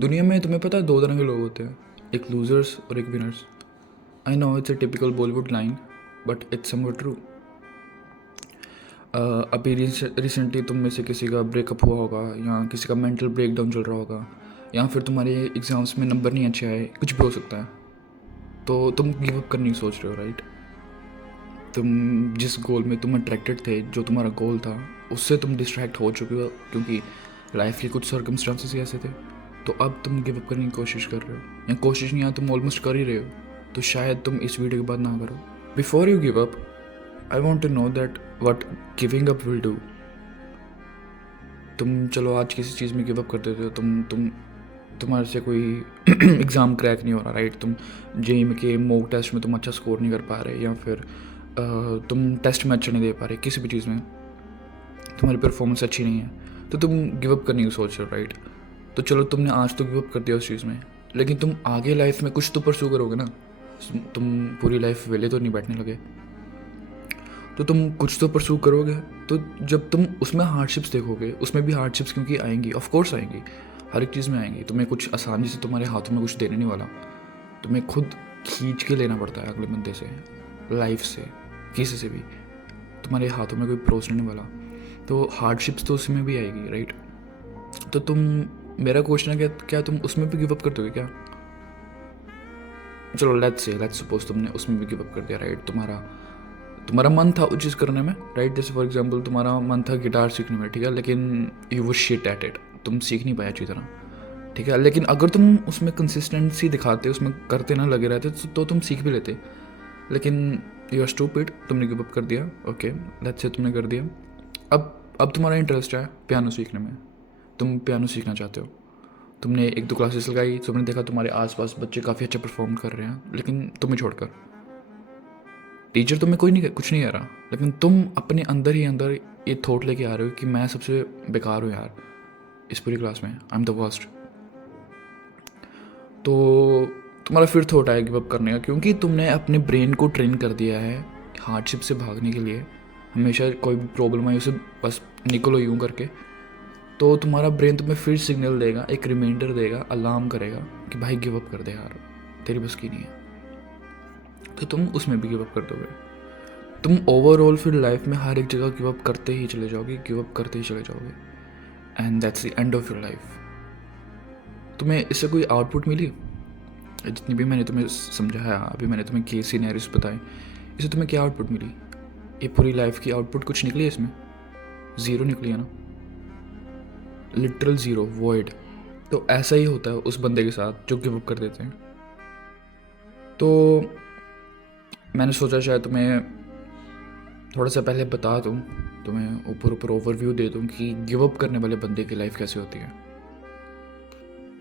दुनिया में तुम्हें पता है दो तरह के लोग होते हैं, एक लूजर्स और एक winners. I know it's a typical Bollywood line, but it's somewhat true. अभी रिसेंटली तुम में से किसी का ब्रेकअप हुआ होगा, या किसी का मेंटल ब्रेकडाउन चल रहा होगा, या फिर तुम्हारे एग्ज़ाम्स में नंबर नहीं अच्छे आए, कुछ भी हो सकता है। तो तुम गिव अप करने की सोच रहे हो, राइट? तुम जिस गोल में तुम अट्रैक्टेड थे, जो तुम्हारा गोल था, उससे तुम डिस्ट्रैक्ट हो चुके हो, क्योंकि लाइफ के कुछ सर्कमस्टांसेस ऐसे थे। तो अब तुम गिव अप करने की कोशिश कर रहे हो, या कोशिश नहीं, या तुम ऑलमोस्ट कर ही रहे हो। तो शायद तुम इस वीडियो के बाद ना करो। Before you give up, I want to know that what giving up will do. तुम चलो आज किसी चीज़ में गिव अप कर देते हो, तुम्हारे से कोई एग्ज़ाम क्रैक नहीं हो रहा, राइट? तुम जेईई के मॉक टेस्ट में तुम अच्छा स्कोर नहीं कर पा रहे, या फिर तुम टेस्ट में अच्छा नहीं दे पा रहे, किसी भी चीज़ में तुम्हारी परफॉर्मेंस अच्छी नहीं है, तो तुम गिव अप करने की सोच रहे हो, राइट? तो चलो तुमने आज तो गिव अप कर दिया उस चीज़ में, लेकिन तुम आगे लाइफ में कुछ तो परस्यू करोगे ना। तुम पूरी लाइफ वेले तो नहीं बैठने लगे, तो तुम कुछ तो परस्यू करोगे। तो जब तुम उसमें हार्डशिप्स देखोगे, उसमें भी हार्डशिप्स क्योंकि आएंगी, ऑफ कोर्स आएंगी, हर एक चीज़ में आएंगी। तुम्हें कुछ आसानी से तुम्हारे हाथों में कुछ देने नहीं वाला, तुम्हें खुद खींच के लेना पड़ता है अगले बंदे से, लाइफ से, किसी से भी। तुम्हारे हाथों में कोई परोस नहीं वाला, तो हार्डशिप्स तो उसमें भी आएगी, राइट? तो तुम, मेरा क्वेश्चन है, क्या तुम उसमें भी गिव अप कर दोगे क्या? चलो लेट्स सपोज तुमने उसमें भी गिव अप कर दिया, राइट? तुम्हारा मन था उस चीज़ करने में, राइट? जैसे फॉर एग्जांपल तुम्हारा मन था गिटार सीखने में, ठीक है, लेकिन you were shit at it, तुम सीख नहीं पाए अच्छी तरह, ठीक है। लेकिन अगर तुम उसमें कंसिस्टेंसी दिखाते, उसमें करते ना लगे रहते, तो तुम सीख भी लेते। लेकिन यू आर स्टूपिड, तुमने गिव अप कर दिया, ओके, लेट्स से तुमने कर दिया। अब तुम्हारा इंटरेस्ट है पियानो सीखने में, तुम पियानो सीखना चाहते हो। तुमने एक दो क्लासेस लगाई, तुमने देखा तुम्हारे आसपास बच्चे काफ़ी अच्छा परफॉर्म कर रहे हैं, लेकिन तुम्हें छोड़कर टीचर तुम्हें कोई नहीं, कुछ नहीं कह रहा, लेकिन तुम अपने अंदर ही अंदर ये थॉट लेके आ रहे हो कि मैं सबसे बेकार हूँ यार इस पूरी क्लास में, आई एम द वर्स्ट। तो तुम्हारा फिर थॉट आया गिव अप करने का, क्योंकि तुमने अपने ब्रेन को ट्रेन कर दिया है हार्डशिप से भागने के लिए। हमेशा कोई भी प्रॉब्लम आई उसे बस निकलो यूँ करके, तो तुम्हारा ब्रेन तुम्हें फिर सिग्नल देगा, एक रिमाइंडर देगा, अलार्म करेगा कि भाई गिव अप कर दे यार, तेरी बस की नहीं है। तो तुम उसमें भी गिव अप कर दोगे। तुम ओवरऑल फिर लाइफ में हर एक जगह गिव अप करते ही चले जाओगे, गिव अप करते ही चले जाओगे, and that's the end of your life. तुम्हें इससे कोई आउटपुट मिली? जितनी भी मैंने तुम्हें समझाया, अभी मैंने तुम्हें केस सिनेरियोस बताए, इससे तुम्हें क्या आउटपुट मिली? ये पूरी लाइफ की आउटपुट कुछ निकली है इसमें? ज़ीरो निकली है ना, लिटरल ज़ीरो, वॉइड। तो ऐसा ही होता है उस बंदे के साथ जो गिव अप कर देते हैं। तो मैंने सोचा शायद तुम्हें थोड़ा सा पहले बता दूं, तुम्हें ऊपर ऊपर ओवरव्यू दे दूं कि गिव अप करने वाले बंदे की लाइफ कैसे होती है।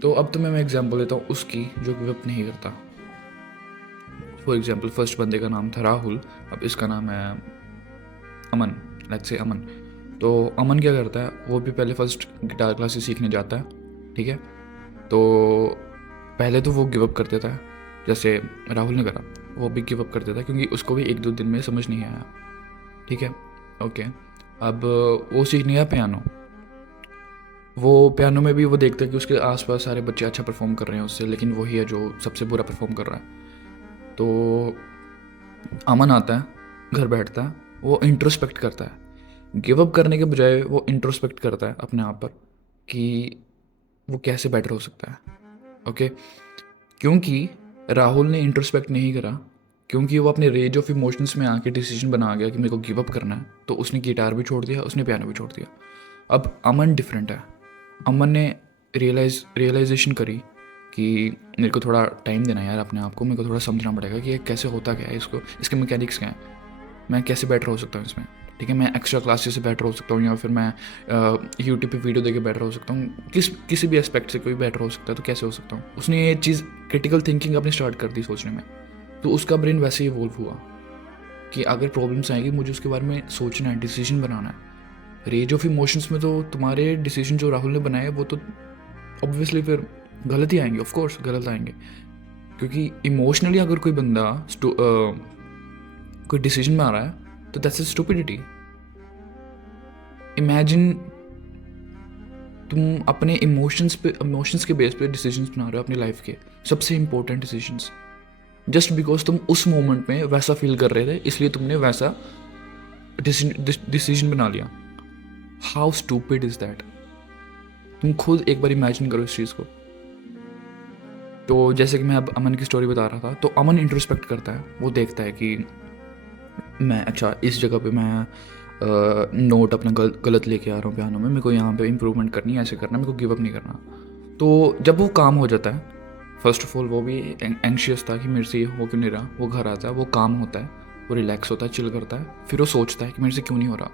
तो अब तुम्हें मैं एग्जांपल देता हूँ उसकी जो गिव अप नहीं करता। फॉर एग्जांपल फर्स्ट बंदे का नाम था राहुल, अब इसका नाम है अमन, लेट्स से अमन। तो अमन क्या करता है, वो भी पहले फर्स्ट गिटार क्लासेस सीखने जाता है, ठीक है। तो पहले तो वो गिव अप कर देता है, जैसे राहुल ने करा, वो भी गिव अप कर देता है, क्योंकि उसको भी एक दो दिन में समझ नहीं आया, ठीक है, ओके। अब वो सीखने गया पियानो। वो पियानो में भी वो देखता है कि उसके आसपास सारे बच्चे अच्छा परफॉर्म कर रहे हैं उससे, लेकिन वही है जो सबसे बुरा परफॉर्म कर रहा है। तो अमन आता है, घर बैठता है, वो इंट्रोस्पेक्ट करता है। गिव अप करने के बजाय वो इंट्रोस्पेक्ट करता है अपने आप पर कि वो कैसे बेटर हो सकता है, ओके। क्योंकि राहुल ने इंट्रोस्पेक्ट नहीं करा, क्योंकि वो अपने रेंज ऑफ इमोशंस में आके डिसीजन बना गया कि मेरे को गिव अप करना है, तो उसने गिटार भी छोड़ दिया, उसने पियानो भी छोड़ दिया। अब अमन डिफरेंट है। अमन ने रियलाइजेशन करी कि मेरे को थोड़ा टाइम देना है यार अपने आप को, मेरे को थोड़ा समझना पड़ेगा कि ये कैसे होता क्या है, इसके मैकेनिक्स क्या है, मैं कैसे बेटर हो सकता हूँ इसमें, ठीक है। मैं एक्स्ट्रा क्लासेस से बेटर हो सकता हूँ, या फिर मैं यूट्यूब पे वीडियो देके बेटर हो सकता हूँ, किसी भी एस्पेक्ट से कोई बेटर हो सकता है, तो कैसे हो सकता हूँ। उसने ये चीज़ क्रिटिकल थिंकिंग अपनी स्टार्ट कर दी सोचने में। तो उसका ब्रेन वैसे ही इवॉल्व हुआ कि अगर प्रॉब्लम्स आएंगी मुझे उसके बारे में सोचना है, डिसीजन बनाना है। रेंज ऑफ इमोशंस में तो तुम्हारे डिसीजन जो राहुल ने बनाए वो तो ऑब्वियसली फिर गलत ही आएंगे, ऑफ कोर्स गलत आएंगे, क्योंकि इमोशनली अगर कोई बंदा कोई डिसीजन में आ रहा है तो दैट्स अ स्टुपिडिटी। इमेजिन तुम अपने इमोशंस के बेस पे डिसीजंस बना रहे हो अपनी लाइफ के, सबसे इंपॉर्टेंट डिसीजंस, जस्ट बिकॉज तुम उस मोमेंट में वैसा फील कर रहे थे इसलिए तुमने वैसा डिसीजन बना लिया। How stupid is that? तुम खुद एक बार इमेजिन करो इस चीज़ को। तो जैसे कि मैं अब अमन की स्टोरी बता रहा था, तो अमन इंट्रोस्पेक्ट करता है, वो देखता है कि मैं अच्छा इस जगह पे मैं नोट अपना गलत लेके आ रहा हूँ पियानो में, मेरे को यहाँ पे इम्प्रूवमेंट करनी है, ऐसे करना, मेरे को गिव अप नहीं करना। तो जब वो काम हो जाता है, फर्स्ट ऑफ ऑल वो भी एंशियस था कि मेरे से ये हो क्यों नहीं रहा। वो घर आता है, वो काम होता है, वो रिलैक्स होता है, चिल करता है, फिर वो सोचता है कि मेरे से क्यों नहीं हो रहा।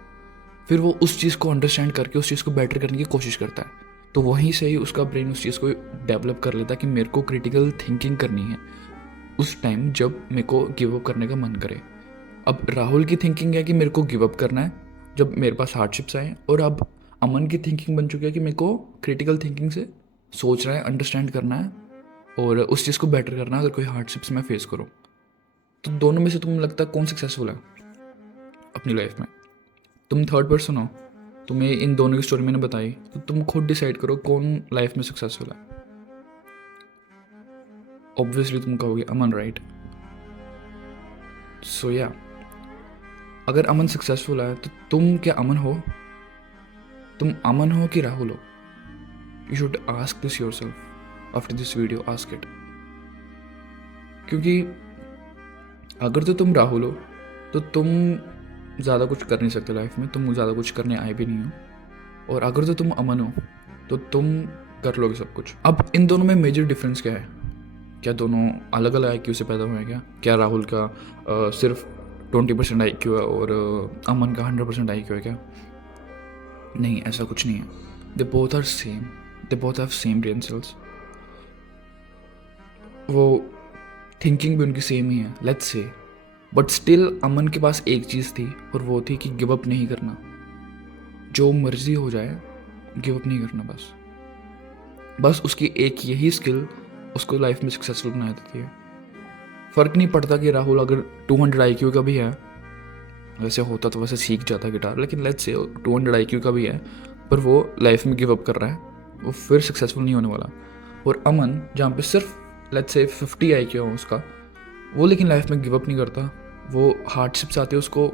फिर वो उस चीज़ को अंडरस्टैंड करके उस चीज़ को बेटर करने की कोशिश करता है। तो वहीं से ही उसका ब्रेन उस चीज़ को डेवलप कर लेता है कि मेरे को क्रिटिकल थिंकिंग करनी है उस टाइम जब मेरे को गिव अप करने का मन करे। अब राहुल की थिंकिंग है कि मेरे को गिव अप करना है जब मेरे पास हार्डशिप्स आए, और अब अमन की थिंकिंग बन चुकी है कि मेरे को क्रिटिकल थिंकिंग से सोच रहा है, अंडरस्टैंड करना है और उस चीज़ को बेटर करना है अगर कोई हार्डशिप्स मैं फेस करूँ। तो दोनों में से तुम्हें लगता है कौन सक्सेसफुल है अपनी लाइफ में? तुम थर्ड पर्सन हो, तुम्हें इन दोनों की स्टोरी मैंने बताई, तो तुम खुद डिसाइड करो कौन लाइफ में सक्सेसफुल है। ऑब्वियसली तुम कहोगे अमन, राइट? सो या, अगर अमन सक्सेसफुल है तो तुम क्या अमन हो? तुम अमन हो कि राहुल हो? You should ask this your self after this video, ask it. क्योंकि अगर तो तुम राहुल हो तो तुम ज़्यादा कुछ कर नहीं सकते लाइफ में, तुम ज़्यादा कुछ करने आए भी नहीं हो। और अगर तो तुम अमन हो तो तुम कर लोगे सब कुछ। अब इन दोनों में मेजर डिफरेंस क्या है? क्या दोनों अलग अलग IQ से पैदा हुए हैं? क्या राहुल का सिर्फ 20% IQ है और अमन का 100% IQ है क्या? नहीं, ऐसा कुछ नहीं है। They both are same, they both have same brain cells, वो थिंकिंग भी उनकी सेम ही है, लेट्स से। बट स्टिल अमन के पास एक चीज़ थी और वो थी कि गिव अप नहीं करना। जो मर्जी हो जाए गिव अप नहीं करना, बस उसकी एक यही स्किल उसको लाइफ में सक्सेसफुल बना देती है। फ़र्क नहीं पड़ता कि राहुल अगर 200 IQ का भी है, वैसे होता तो वैसे सीख जाता गिटार, लेकिन लेट्स से 200 IQ का भी है पर वो लाइफ में गिव अप कर रहा है, वो फिर सक्सेसफुल नहीं होने वाला। और अमन जहाँ पे सिर्फ लेट्स से 50 IQ हो उसका, वो लेकिन लाइफ में गिव अप नहीं करता, वो हार्डशिप्स आते हैं उसको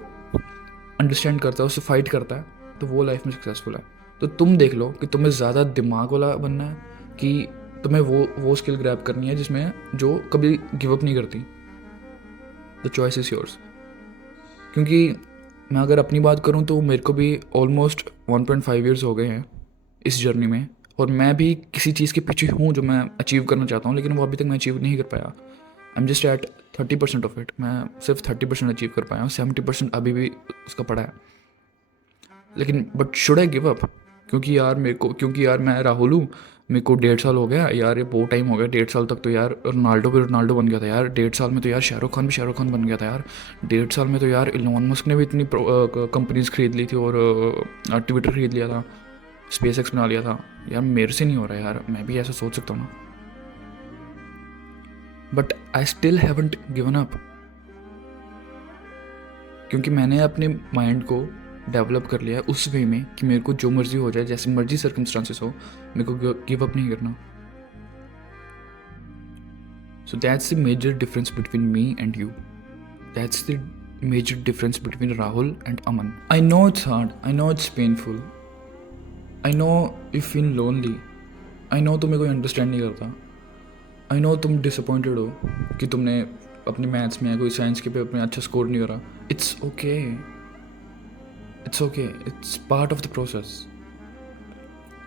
अंडरस्टैंड करता है, उससे फाइट करता है, तो वो लाइफ में सक्सेसफुल है। तो तुम देख लो कि तुम्हें ज़्यादा दिमाग वाला बनना है कि तुम्हें वो स्किल ग्रैब करनी है जिसमें जो कभी गिव अप नहीं करती। The choice is yours. क्योंकि मैं अगर अपनी बात करूं तो मेरे को भी ऑलमोस्ट 1.5 ईयर्स हो गए हैं इस जर्नी में, और मैं भी किसी चीज़ के पीछे हूँ जो मैं अचीव करना चाहता हूँ, लेकिन वो अभी तक मैं अचीव नहीं कर पाया। I am just at 30% of it. मैं सिर्फ 30% अचीव कर पाया हूँ, 70% अभी भी उसका पड़ा है। लेकिन but should I give up? क्योंकि यार मैं राहुल हूँ, मेरे को 1.5 साल हो गया यार, ये बहुत टाइम हो गया। 1.5 साल तक तो यार रोनाल्डो भी रोनाल्डो बन गया था यार, 1.5 साल में तो यार शाहरुख खान भी शाहरुख खान बन गया था यार, 1.5 साल में तो यार इलॉन मस्क ने भी इतनी कंपनीज खरीद ली थी और ट्विटर खरीद लिया था, स्पेस एक्स बना लिया था। यार मेरे से नहीं हो रहा यार, मैं भी ऐसा सोच सकता हूँ ना। But I still haven't given up, क्योंकि मैंने अपने माइंड को डेवलप कर लिया है उस वे में कि मेरे को जो मर्जी हो जाए, जैसे मर्जी सर्कमस्टांसेस हो, मेरे को गिव अप नहीं करना। So that's the major difference between me and you, that's the major difference between Rahul and Aman. I know it's hard, I know it's painful, I know you feel lonely, I know तुम्हें कोई understand नहीं करता, I know तुम disappointed हो कि तुमने अपने maths में कोई साइंस के पेपर में अच्छा स्कोर नहीं करा। It's okay, it's okay, it's part of the process.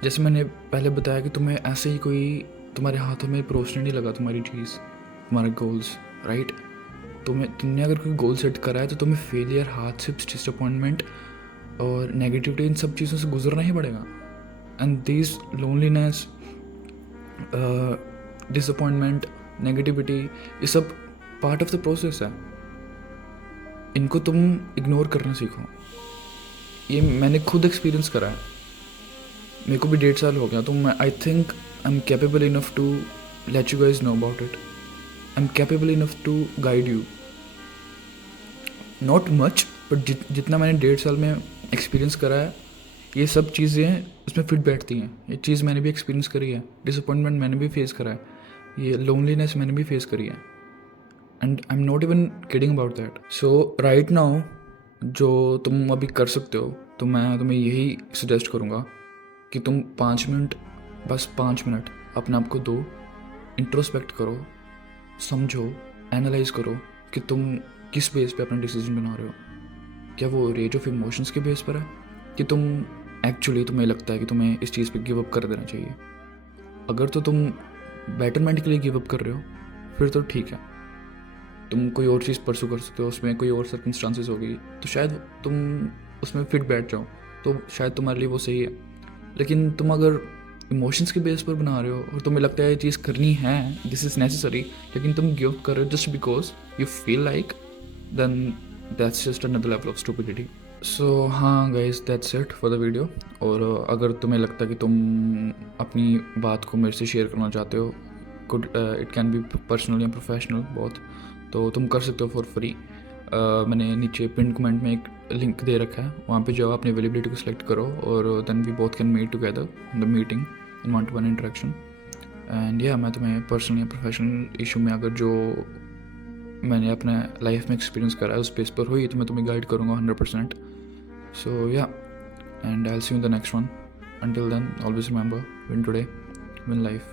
जैसे मैंने पहले बताया कि तुम्हें ऐसे ही कोई तुम्हारे हाथों में परोसने नहीं लगा तुम्हारी चीज़, तुम्हारे गोल्स, राइट? तुमने अगर कोई गोल सेट करा है तो तुम्हें फेलियर, हार्डशिप्स, डिसअपॉइंटमेंट और नेगेटिविटी, इन सब चीज़ों से गुजरना ही पड़ेगा। And this loneliness, disappointment, negativity, ये सब पार्ट ऑफ द प्रोसेस है। इनको तुम इग्नोर करना सीखो। ये मैंने खुद एक्सपीरियंस करा है, मेरे को भी 1.5 साल हो गया, तो मैं I think I am capable enough to let you guys know about it. I am capable enough to guide you, not much, but जितना मैंने 1.5 साल में एक्सपीरियंस करा है, ये सब चीज़ें उसमें फिट बैठती हैं। ये चीज़ मैंने भी एक्सपीरियंस करी है, डिसअपॉइंटमेंट मैंने भी फेस करा है, ये लोनलीनेस मैंने भी फेस करी है, and I am not even kidding about that. So right now जो तुम अभी कर सकते हो, तो मैं तुम्हें यही सजेस्ट करूँगा कि तुम 5 मिनट, बस 5 मिनट अपने आप को दो, इंट्रोस्पेक्ट करो, समझो, एनालाइज करो कि तुम किस बेस पे अपना डिसीजन बना रहे हो। क्या वो रेज ऑफ इमोशंस के बेस पर है कि तुम एक्चुअली तुम्हें लगता है कि तुम्हें इस चीज़ पे गिव अप कर देना चाहिए। अगर तो तुम बेटरमेंट के लिए गिव अप कर रहे हो फिर तो ठीक है, तुम कोई और चीज़ परसू कर सकते हो, उसमें कोई और सर्कमस्टांसेस होगी तो शायद तुम उसमें फिट बैठ जाओ, तो शायद तुम्हारे लिए वो सही है। लेकिन तुम अगर इमोशंस के बेस पर बना रहे हो और तुम्हें लगता है ये चीज़ करनी है, दिस इज़ नेसेसरी, लेकिन तुम गिव अप कर रहे हो just because you feel like, then that's just another level of stupidity. So हाँ guys, that's it for the video. और अगर तुम्हें लगता है कि तुम अपनी बात को मेरे से शेयर करना चाहते हो, could it can be personal या प्रोफेशनल बोथ, तो तुम कर सकते हो फॉर फ्री। मैंने नीचे पिन कमेंट में एक लिंक दे रखा है, वहाँ पे जाओ, अपनी अवेलेबिलिटी को सिलेक्ट करो और then we both can meet together in the meeting in 1-to-1 interaction. And या मैं तुम्हें पर्सनल या प्रोफेशनल इशू में अगर जो मैंने अपने लाइफ में एक्सपीरियंस करा है उस बेस पर हुई तो मैं तुम्हें गाइड करूँगा 100%। सो या, and I will see you in the next one. Until then, always remember, win today, win life.